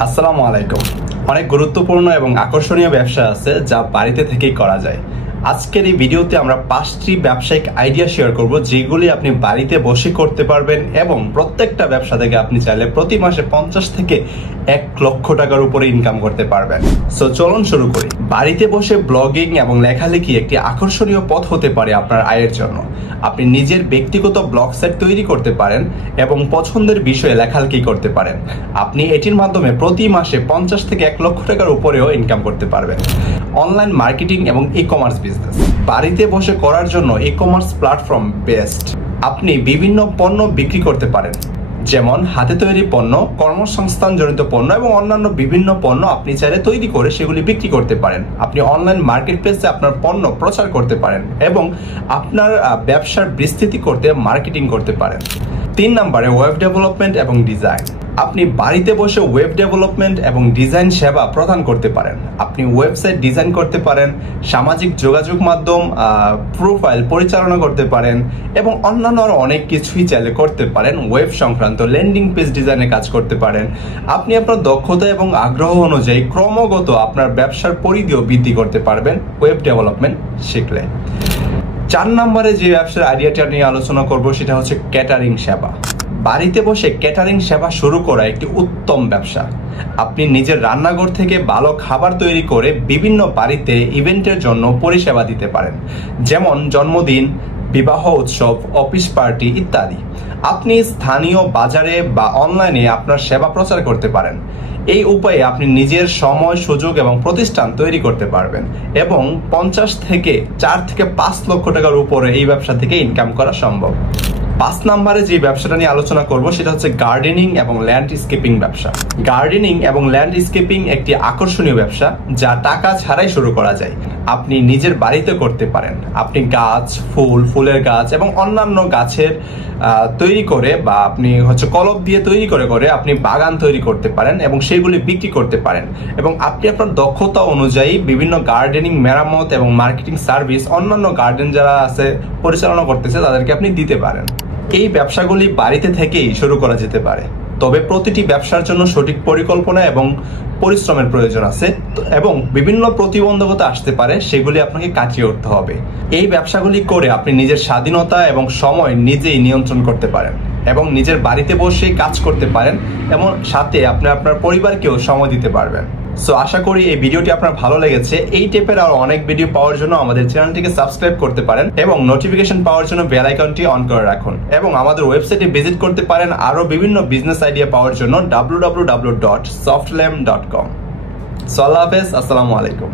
আসসালামু আলাইকুম। অনেক গুরুত্বপূর্ণ এবং আকর্ষণীয় ব্যবসা আছে যা বাড়িতে থেকেই করা যায়। আজকের এই ভিডিওতে আমরা 5টি ব্যবসায়িক আইডিয়া শেয়ার করব যেগুলি আপনি বাড়িতে বসে করতে পারবেন এবং প্রত্যেকটা ব্যবসা থেকে আপনি চাইলে প্রতি মাসে 50 থেকে 1 লক্ষ টাকার উপরে ইনকাম করতে পারবেন। সো চলুন শুরু করি। বাড়িতে বসে ব্লগিং এবং লেখালেখি একটি আকর্ষণীয় পথ হতে পারে আপনার আয়ের জন্য। আপনি নিজের ব্যক্তিগত ব্লগ সাইট তৈরি করতে পারেন এবং পছন্দের বিষয়ে লেখালেখি করতে পারেন। আপনি এটির মাধ্যমে প্রতি মাসে 50 থেকে 1 লক্ষ টাকার উপরেও ইনকাম করতে পারবেন। অনলাইন মার্কেটিং এবং ই-কমার্স বিজনেস বাড়িতে বসে করার জন্য ই-কমার্স প্ল্যাটফর্ম বেস্ট। আপনি বিভিন্ন পণ্য বিক্রি করতে পারেন, যেমন হাতে তৈরি পণ্য, কর্মসংস্থান জনিত পণ্য এবং অন্যান্য বিভিন্ন পণ্য আপনি চাইলে তৈরি করে সেগুলি বিক্রি করতে পারেন। আপনি অনলাইন মার্কেট প্লেসে আপনার পণ্য প্রচার করতে পারেন এবং আপনার ব্যবসার বিস্তৃতি করতে মার্কেটিং করতে পারেন। 3 নম্বরে ওয়েব ডেভেলপমেন্ট এবং ডিজাইন। আপনি বাড়িতে বসে ওয়েব ডেভেলপমেন্ট এবং ডিজাইন সেবা প্রদান করতে পারেন। আপনি ওয়েবসাইট ডিজাইন করতে পারেন, সামাজিক যোগাযোগ মাধ্যম প্রোফাইল পরিচালনা করতে পারেন এবং অন্যান্য আরো অনেক কিছুই চাইলে করতে পারেন। ওয়েব সংক্রান্ত ল্যান্ডিং পেজ ডিজাইনে কাজ করতে পারেন। আপনি আপনার দক্ষতা এবং আগ্রহ অনুযায়ী ক্রমাগত আপনার ব্যবসার পরিধিও বৃদ্ধি করতে পারবেন ওয়েব ডেভেলপমেন্ট শিখলে। 4 নম্বরে যে ব্যবসার আইডিয়াটা নিয়ে আলোচনা করব সেটা হচ্ছে ক্যাটারিং সেবা। বাড়িতে বসে ক্যাটারিং সেবা শুরু করা একটি উত্তম ব্যবসা। আপনি নিজের রান্নাঘর থেকে ভালো খাবার তৈরি করে বিভিন্ন বাড়িতে ইভেন্টের জন্য পরিষেবা দিতে পারেন, যেমন জন্মদিন, বিবাহ উৎসব, অফিস পার্টি ইত্যাদি। আপনি স্থানীয় বাজারে বা অনলাইনে আপনার সেবা প্রচার করতে পারেন। এই উপায়ে আপনি নিজের সময়, সুযোগ এবং প্রতিষ্ঠান তৈরি করতে পারবেন এবং 4 থেকে 5 লক্ষ টাকার উপরে এই ব্যবসা থেকে ইনকাম করা সম্ভব। 5 নম্বরে যে ব্যবসাটা নিয়ে আলোচনা করব সেটা হচ্ছে গার্ডেনিং এবং ল্যান্ডস্কেপিং ব্যবসা। গার্ডেনিং এবং ল্যান্ডস্কেপিং একটি আকর্ষণীয় ব্যবসা যা টাকা ছাড়াই শুরু করা যায়। আপনি নিজের বাড়িতে করতে পারেন। আপনি গাছ, ফুলের গাছ এবং অন্যান্য গাছের তৈরি করে বা আপনি কলপ দিয়ে তৈরি করে আপনি বাগান তৈরি করতে পারেন এবং সেগুলি বিক্রি করতে পারেন এবং আপনি আপনার দক্ষতা অনুযায়ী বিভিন্ন গার্ডেনিং মেরামত এবং মার্কেটিং সার্ভিস অন্যান্য গার্ডেন যারা আছে পরিচালনা করতেছে তাদেরকে আপনি দিতে পারেন। এই ব্যবসাগুলি বাড়িতে থেকেই শুরু করা যেতে পারে, তবে প্রতিটি ব্যবসার জন্য সঠিক পরিকল্পনা এবং পরিশ্রমের প্রয়োজন আছে এবং বিভিন্ন প্রতিবন্ধকতা আসতে পারে, সেগুলি আপনাকে কাটিয়ে উঠতে হবে। এই ব্যবসাগুলি করে আপনি নিজের স্বাধীনতা এবং সময় নিজেই নিয়ন্ত্রণ করতে পারেন এবং নিজের বাড়িতে বসেই কাজ করতে পারেন এবং সাথে আপনি আপনার পরিবারকেও সময় দিতে পারবেন। সো আশা করি এই ভিডিওটি আপনার ভালো লেগেছে। এই টাইপের আরো অনেক ভিডিও পাওয়ার জন্য আমাদের চ্যানেলটিকে সাবস্ক্রাইব করতে পারেন এবং নোটিফিকেশন পাওয়ার জন্য বেল আইকনটি অন করে রাখুন এবং আমাদের ওয়েবসাইটে ভিজিট করতে পারেন আরো বিভিন্ন বিজনেস আইডিয়া পাওয়ার জন্য www.softlam.com। সো আল্লাহ হাফেজ, আসসালামু আলাইকুম।